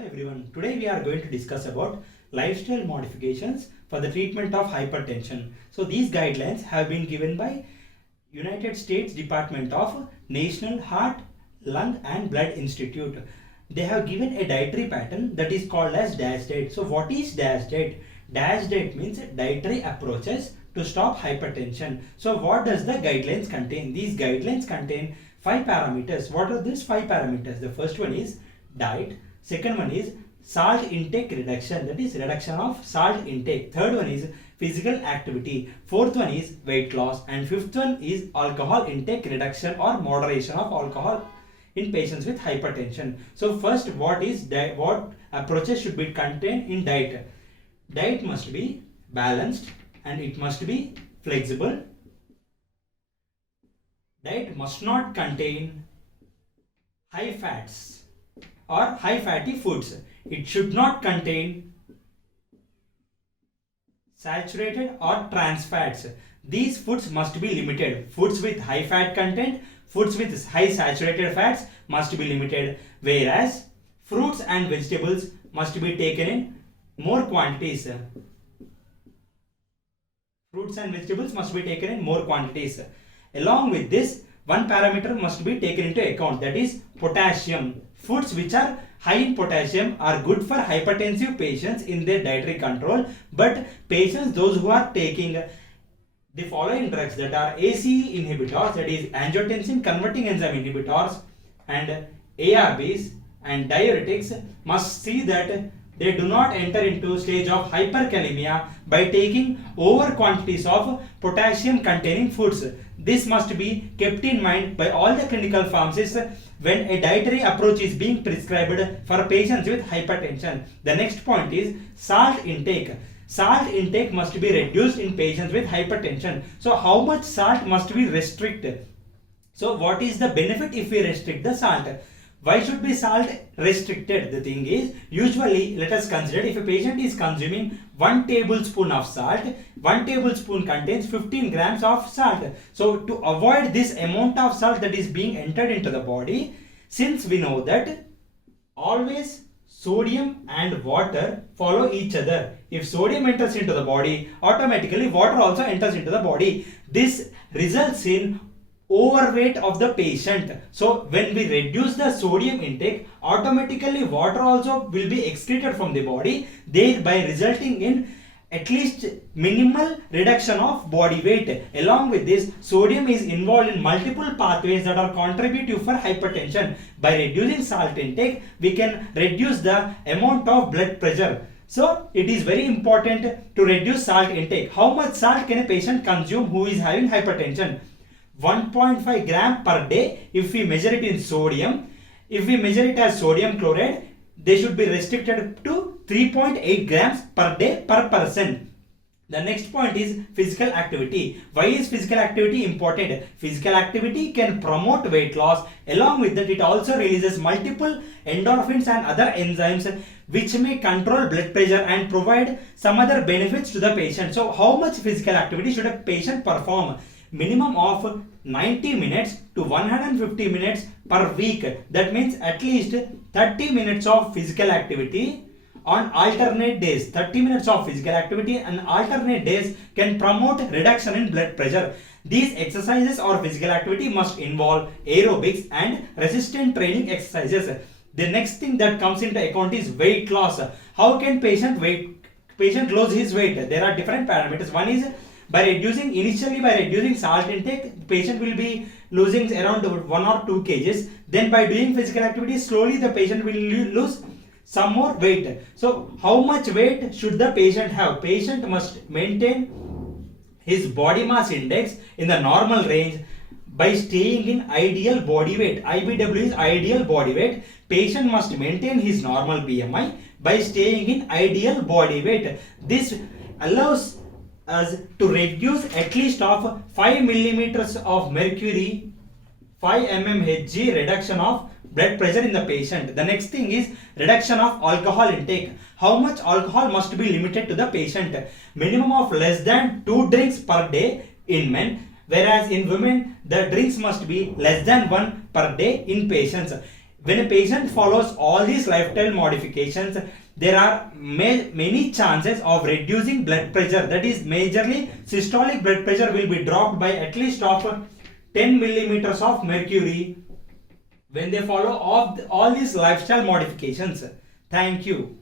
Hello everyone. Today we are going to discuss about lifestyle modifications for the treatment of hypertension. So these guidelines have been given by United States Department of National Heart, Lung and Blood Institute. They have given a dietary pattern that is called as DASH diet. So what is DASH diet? DASH diet means dietary approaches to stop hypertension. So what does the guidelines contain? These guidelines contain 5 parameters. What are these 5 parameters? The first one is diet. Second one is salt intake reduction, that is reduction of salt intake. Third one is physical activity. Fourth one is weight loss. And fifth one is alcohol intake reduction or moderation of alcohol in patients with hypertension. So first, what approaches should be contained in diet? Diet must be balanced and it must be flexible. Diet must not contain high fats or high fatty foods. It should not contain saturated or trans fats. These foods must be limited. Foods with high fat content, foods with high saturated fats must be limited, whereas fruits and vegetables must be taken in more quantities. Fruits and vegetables must be taken in more quantities. Along with this, one parameter must be taken into account, that is potassium. Foods which are high in potassium are good for hypertensive patients in their dietary control, but patients those who are taking the following drugs, that are ACE inhibitors, that is angiotensin converting enzyme inhibitors, and ARBs and diuretics, must see that they do not enter into stage of hyperkalemia by taking over quantities of potassium containing foods. This must be kept in mind by all the clinical pharmacists when a dietary approach is being prescribed for patients with hypertension. The next point is salt intake. Salt intake must be reduced in patients with hypertension. So how much salt must we restrict? So what is the benefit if we restrict the salt? Why should be salt restricted? The thing is, usually let us consider if a patient is consuming 1 tablespoon of salt, 1 tablespoon contains 15 grams of salt. So to avoid this amount of salt that is being entered into the body, since we know that always sodium and water follow each other. If sodium enters into the body, automatically water also enters into the body. This results in overweight of the patient. So when we reduce the sodium intake, automatically water also will be excreted from the body, thereby resulting in at least minimal reduction of body weight. Along with this, sodium is involved in multiple pathways that are contributive for hypertension. By reducing salt intake, we can reduce the amount of blood pressure. So it is very important to reduce salt intake. How much salt can a patient consume who is having hypertension? 1.5 gram per day if we measure it in sodium. If we measure it as sodium chloride, they should be restricted to 3.8 grams per day per person. The next point is physical activity. Why is physical activity important? Physical activity can promote weight loss. Along with that, it also releases multiple endorphins and other enzymes which may control blood pressure and provide some other benefits to the patient. So how much physical activity should a patient perform? Minimum of 90 minutes to 150 minutes per week. That means at least 30 minutes of physical activity on alternate days. 30 minutes of physical activity and alternate days can promote reduction in blood pressure. These exercises or physical activity must involve aerobics and resistance training exercises. The next thing that comes into account is weight loss. How can patient lose his weight? There are different parameters. One is initially by reducing salt intake, the patient will be losing around 1 or 2 kgs. Then by doing physical activity, slowly the patient will lose some more weight. So how much weight should the patient have? Patient must maintain his body mass index in the normal range by staying in ideal body weight. IBW is ideal body weight. Patient must maintain his normal BMI by staying in ideal body weight. This allows us to reduce at least of 5 millimeters of mercury, 5 mmHg reduction of blood pressure in the patient. The next thing is reduction of alcohol intake. How much alcohol must be limited to the patient? Minimum of less than 2 drinks per day in men, whereas in women the drinks must be less than 1 per day in patients. When a patient follows all these lifestyle modifications, there are many chances of reducing blood pressure. That is, majorly systolic blood pressure will be dropped by at least of 10 millimeters of mercury when they follow all these lifestyle modifications. Thank you.